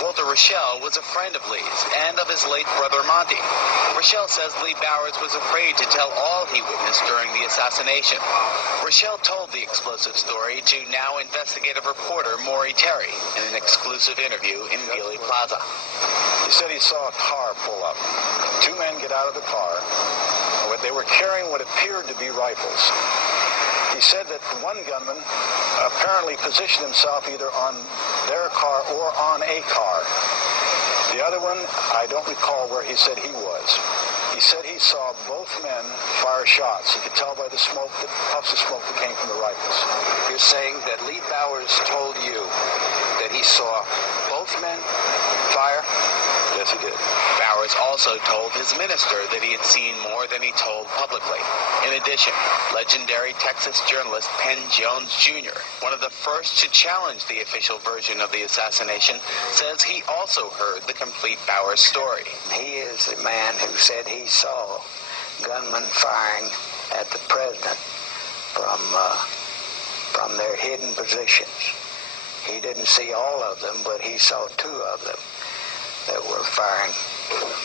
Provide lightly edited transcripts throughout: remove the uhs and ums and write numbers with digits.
Walter Rochelle was a friend of Lee's and of his late brother Monty. Rochelle says Lee Bowers was afraid to tell all he witnessed during the assassination. Rochelle told the explosive story to now investigative reporter Maury Terry in an exclusive interview in Dealey Plaza. He said he saw a car pull up. Two men get out of the car. They were carrying what appeared to be rifles. He said that one gunman apparently positioned himself either on their car or on a car. The other one, I don't recall where he said he was. He said he saw both men fire shots. He could tell by the smoke, the puffs of smoke that came from the rifles. You're saying that Lee Bowers told you that he saw both men fire? Yes, he did. Bowers also told his minister that he had seen more than he told publicly. In addition, legendary Texas journalist Penn Jones Jr., one of the first to challenge the official version of the assassination, says he also heard the complete Bowers story. He is the man who said he saw gunmen firing at the president from their hidden positions. He didn't see all of them, but he saw two of them that were firing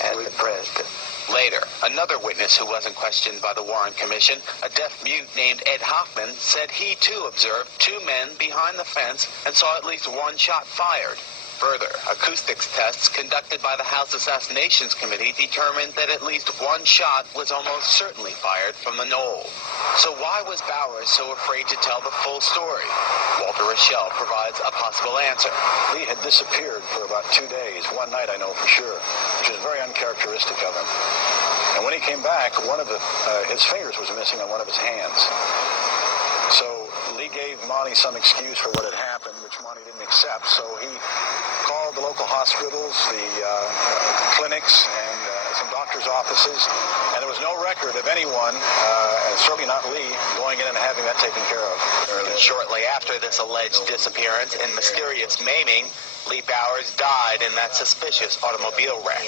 at the president. Later, another witness who wasn't questioned by the Warren Commission, a deaf mute named Ed Hoffman, said he too observed two men behind the fence and saw at least one shot fired. Further, acoustics tests conducted by the House Assassinations Committee determined that at least one shot was almost certainly fired from the knoll. So why was Bowers so afraid to tell the full story? Walter Rochelle provides a possible answer. Lee had disappeared for about 2 days. One night, I know for sure, which is very uncharacteristic of him. And when he came back, one of his fingers was missing on one of his hands. So Lee gave Monty some excuse for what had happened, which Monty didn't accept. So he called the local hospitals, the clinics, and some doctors' offices, and there was no record of anyone, and certainly not Lee, going in and having that taken care of. And shortly after this alleged disappearance and mysterious maiming, Lee Bowers died in that suspicious automobile wreck.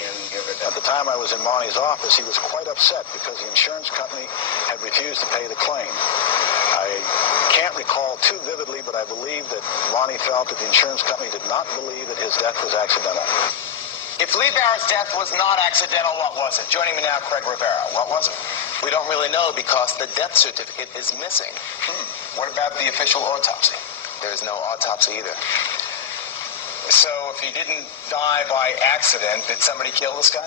At the time I was in Monty's office, he was quite upset because the insurance company had refused to pay the claim. I can't recall too vividly, but I believe that Monty felt that the insurance company did not believe that his death was accidental. If Lee Bowers' death was not accidental, what was it? Joining me now, Craig Rivera. What was it? We don't really know because the death certificate is missing. What about the official autopsy? There's no autopsy either. So if he didn't die by accident, did somebody kill this guy?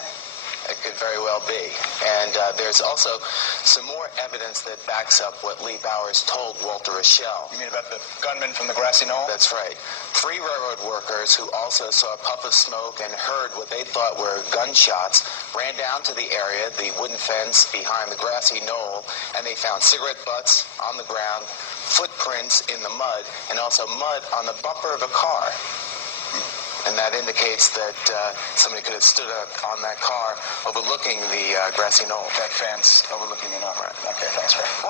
It could very well be. And there's also some more evidence that backs up what Lee Bowers told Walter Rochelle. You mean about the gunman from the grassy knoll? That's right. 3 railroad workers who also saw a puff of smoke and heard what they thought were gunshots ran down to the area, the wooden fence behind the grassy knoll, and they found cigarette butts on the ground, footprints in the mud, and also mud on the bumper of a car. And that indicates that somebody could have stood up on that car overlooking the grassy knoll. That fence overlooking the knoll. Right. Okay, thanks, Ray.